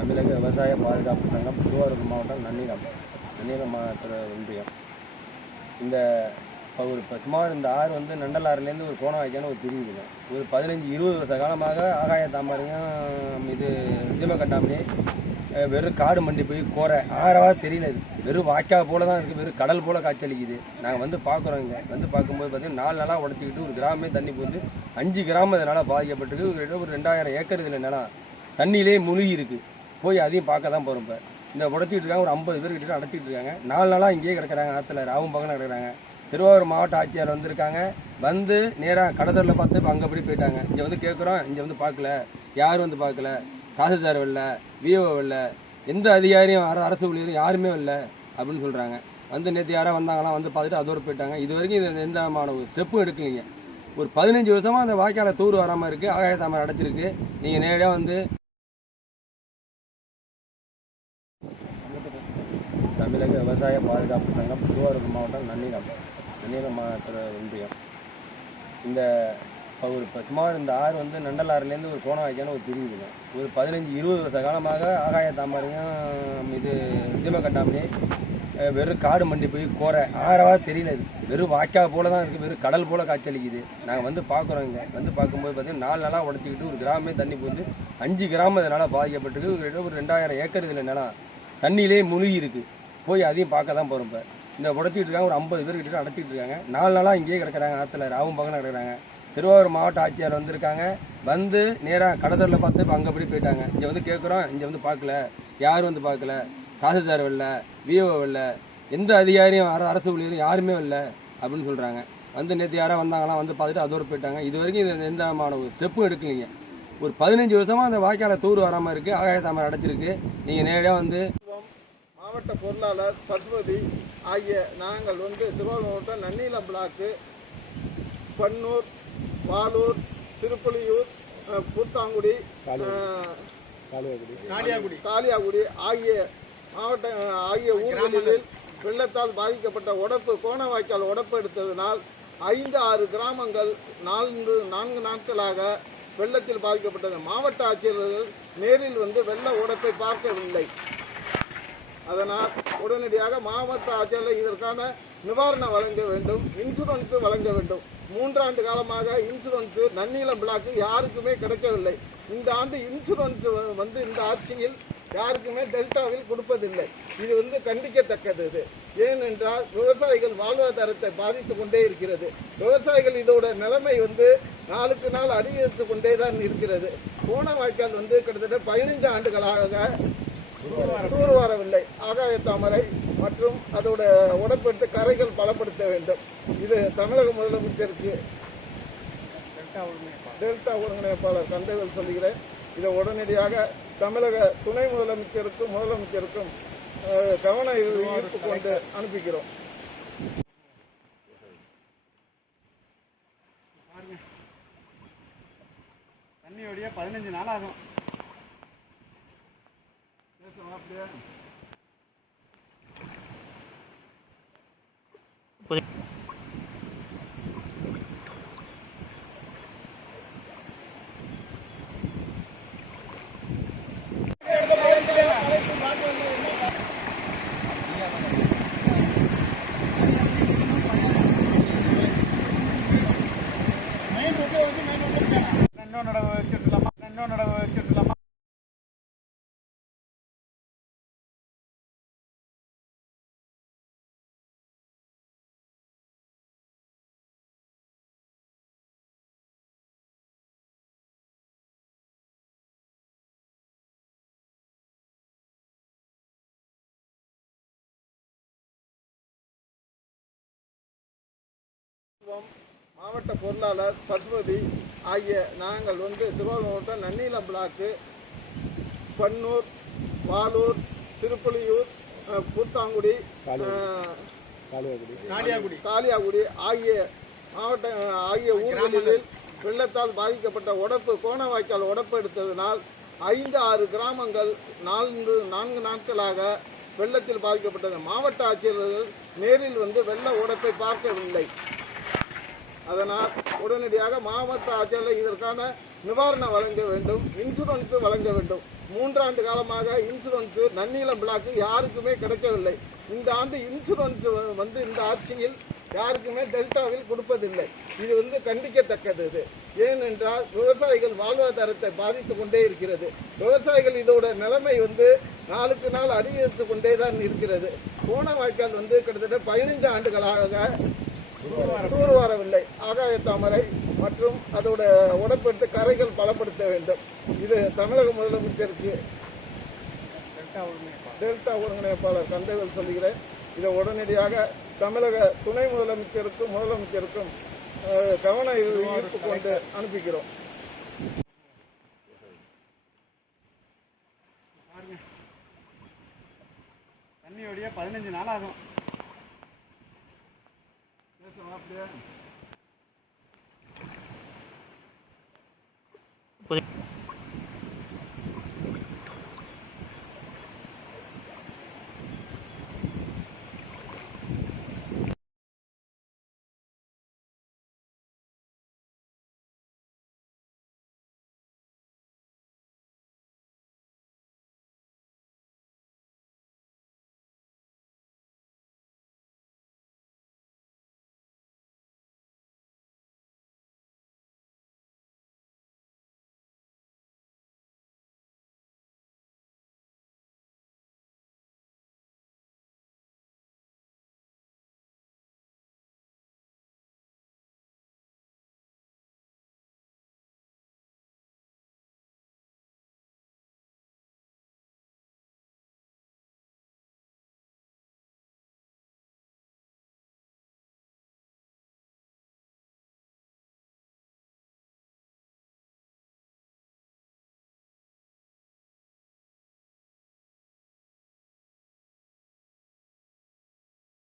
தமிழக விவசாய பாதுகாப்பு சங்கம் திருவாரூர் மாவட்டம் நன்னிலம் மாவட்ட ஒன்றியம். இந்த ஒரு சுமார் இந்த ஆறு வந்து நண்டலாறுலேருந்து ஒரு கோணவாய்க்கான ஒரு பிரிவுங்க. ஒரு 15-20 வருஷ காலமாக ஆகாய தாமரையும் இது சீம கட்டாமலே வெறும் காடு மண்டி போய் கோரை ஆறாக தெரியல. இது வெறும் வாய்க்கா போல தான் இருக்குது, வெறும் கடல் போல் காய்ச்சலிக்குது. நாங்கள் வந்து பார்க்குறோம். இங்கே வந்து பார்க்கும்போது பார்த்தீங்கன்னா 4 நாளாக உடச்சிக்கிட்டு ஒரு கிராமமே தண்ணி போகுது. 5 கிராமம் இதனால் பாதிக்கப்பட்டிருக்கு. ஒரு 2000 ஏக்கர் இதில் நிலம் தண்ணியிலே மூழ்கி இருக்குது. போய் அதையும் பார்க்க தான் போகிறோம். இப்போ இந்த உடச்சிட்டு இருக்காங்க. ஒரு 50 பேர் கிட்ட அடைச்சிட்டு இருக்காங்க. 4 நாளாக இங்கேயே கிடக்கிறாங்க. ஆற்றுல ராவும் பக்கம் கிடக்கிறாங்க. திருவாரூர் மாவட்ட ஆட்சியாளர் வந்திருக்காங்க. வந்து நேராக கடத்தரில் பார்த்து இப்போ அங்கே அப்படி போயிட்டாங்க. இங்கே வந்து கேட்குறோம், இங்கே வந்து பார்க்கல, யாரும் வந்து பார்க்கல, தாசில்தார் வரல, விஓ வரல, எந்த அதிகாரியும் அரசு ஊழியரும் யாருமே வரல அப்படின்னு சொல்கிறாங்க. வந்து நேற்று யாராவது வந்தாங்களாம், வந்து பார்த்துட்டு அதோடு போயிட்டாங்க. இது வரைக்கும் இது எந்த விதமான ஒரு ஸ்டெப்பும் எடுக்கலைங்க. ஒரு 15 வருஷமாக அந்த வாய்க்கால தூர் வராமல் இருக்குது. ஆகாய தாமரை அடைச்சிருக்கு. நீங்கள் நேரடியாக வந்து தமிழக விவசாய பாதுகாப்பு சங்கம் திருவாரூர் மாவட்டம் நன்னிலம் மாவட்ட ஒன்றியம். இந்த ஒரு சுமார் இந்த ஆறு வந்து நண்டலாறுலேருந்து ஒரு கோணவாய்க்கான ஒரு பிரிவுங்க. ஒரு 15-20 வருஷ காலமாக ஆகாய தாமரையும் இது சீம கட்டாமலே வெறும் காடு மண்டி போய் கோரை ஆறாக தெரியல. இது வெறும் வாய்க்கா போல தான் இருக்குது, வெறும் கடல் போல் காய்ச்சலிக்குது. நாங்கள் வந்து பார்க்குறோம். இங்கே வந்து பார்க்கும்போது பார்த்தீங்கன்னா 4 நாளாக உடச்சிக்கிட்டு ஒரு கிராமமே தண்ணி போகுது. 5 கிராமம் இதனால் பாதிக்கப்பட்டிருக்கு. ஒரு 2000 ஏக்கர் இதில் நிலம் தண்ணியிலே மூழ்கி இருக்குது. போய் அதையும் பார்க்க தான் போகிறோம். இப்போ இந்த உடச்சிட்டு இருக்காங்க. ஒரு 50 பேர் கிட்ட அடைச்சிட்டு இருக்காங்க. 4 நாளாக இங்கேயே கிடக்கிறாங்க. ஆற்றுல ராவும் பக்கம் கிடக்கிறாங்க. திருவாரூர் மாவட்ட ஆட்சியாளர் வந்திருக்காங்க. வந்து நேராக கடத்தரில் பார்த்து இப்போ அங்கே அப்படி போயிட்டாங்க. இங்கே வந்து கேட்குறோம், இங்கே வந்து பார்க்கல, யாரும் வந்து பார்க்கல, தாசில்தார் வரல, விஓ வரல, எந்த அதிகாரியும் அரசு ஊழியரும் யாருமே வரல அப்படின்னு சொல்கிறாங்க. வந்து நேற்று யாராவது வந்தாங்களாம், வந்து பார்த்துட்டு அதோடு போயிட்டாங்க. இது வரைக்கும் இது எந்த விதமான ஒரு ஸ்டெப்பும் எடுக்கலைங்க. ஒரு 15 வருஷமாக அந்த வாய்க்கால தூர் வராமல் இருக்குது. ஆகாய தாமரை அடைச்சிருக்கு. நீங்கள் நேரடியாக வந்து மாவட்ட பொருளாளர் பசுபதி ஆகிய நாங்கள் வந்து திருவாரூர் மாவட்டம் நன்னிலம் பிளாக்கு, பன்னூர், வாலூர், திருப்புலியூர், பூத்தாங்குடி, காளியாகுடி ஆகிய ஊர்களில் வெள்ளத்தால் பாதிக்கப்பட்ட உடப்பு கோணவாய்க்கால் உடப்பு எடுத்ததினால் 5-6 கிராமங்கள் 4 நாட்களாக வெள்ளத்தில் பாதிக்கப்பட்டது. மாவட்ட ஆட்சியர்கள் நேரில் வந்து வெள்ள உடப்பை பார்க்கவில்லை. அதனால் உடனடியாக மாவட்ட ஆட்சியாளர் இதற்கான நிவாரணம் வழங்க வேண்டும், இன்சூரன்ஸ் வழங்க வேண்டும். 3 ஆண்டு காலமாக இன்சூரன்ஸ் நன்னிலம் பிளாக்கு யாருக்குமே கிடைக்கவில்லை. இந்த ஆண்டு இன்சூரன்ஸ் வந்து இந்த ஆட்சியில் யாருக்குமே டெல்டாவில் கொடுப்பதில்லை. இது வந்து கண்டிக்கத்தக்கது. இது ஏனென்றால் விவசாயிகள் வாழ்வாதாரத்தை பாதித்து கொண்டே இருக்கிறது. விவசாயிகள் இதோட நிலைமை வந்து நாளுக்கு நாள் அதிகரித்து கொண்டே தான் இருக்கிறது. கோணவாய்க்கால் வந்து கிட்டத்தட்ட 15 ஆண்டுகளாக தூர் வரவில்லை. ஆகாய தாமரை மற்றும் அதோட உடற்படுத்த கரைகள் பலப்படுத்த வேண்டும். இது தமிழக முதலமைச்சருக்கு டெல்டா ஒருங்கிணைப்பாளர் கந்தவேல் சொல்லுகிறேன். இதை உடனடியாக தமிழக துணை முதலமைச்சருக்கும் கவன ஈர்ப்பு கொண்டு அனுப்பிக்கிறோம். தண்ணியோடைய 15 நாள் ஆகும். மாவட்ட பொருளாளர் பசுபதி ஆகிய நாங்கள் வந்து திருவாரூர் மாவட்டம் நன்னிலம் பிளாக்கு, பன்னூர், வாலூர், திருப்புலியூர், பூத்தாங்குடி, காளியாகுடி ஆகிய ஊர்களில் வெள்ளத்தால் பாதிக்கப்பட்ட உடப்பு கோணவாய்க்கால் உடப்பு எடுத்ததினால் 5-6 கிராமங்கள் 4 நாட்களாக வெள்ளத்தில் பாதிக்கப்பட்டது. மாவட்ட ஆட்சியர்கள் நேரில் வந்து வெள்ள உடப்பை பார்க்கவில்லை. அதனால் உடனடியாக மாவட்ட ஆட்சியாளர் இதற்கான நிவாரணம் வழங்க வேண்டும், இன்சூரன்ஸ் வழங்க வேண்டும். 3 ஆண்டு காலமாக இன்சூரன்ஸ் நன்னிலம் பிளாக்கு யாருக்குமே கிடைக்கவில்லை. இந்த ஆண்டு இன்சூரன்ஸ் வந்து இந்த ஆட்சியில் யாருக்குமே டெல்டாவில் கொடுப்பதில்லை. இது வந்து கண்டிக்கத்தக்கது. இது ஏனென்றால் விவசாயிகள் வாழ்வாதாரத்தை பாதித்து கொண்டே இருக்கிறது. விவசாயிகள் இதோட நிலைமை வந்து நாளுக்கு நாள் அதிகரித்து கொண்டே தான் இருக்கிறது. கோணவாய்க்கால் வந்து கிட்டத்தட்ட 15 ஆண்டுகளாக தூர் வரவில்லை. ஆகாய தாமரை மற்றும் அதோட உடற்படுத்த கரைகள் பலப்படுத்த வேண்டும். இது தமிழக முதலமைச்சருக்கு டெல்டா ஒருங்கிணைப்பாளர் கந்தவேல் சொல்லுகிறேன். இதை உடனடியாக தமிழக துணை முதலமைச்சருக்கும் முதலமைச்சருக்கும் கவன ஈர்ப்பு கொண்டு அனுப்பிக்கிறோம். தண்ணியோடைய 15 நாள் ஆகும். அப்படியே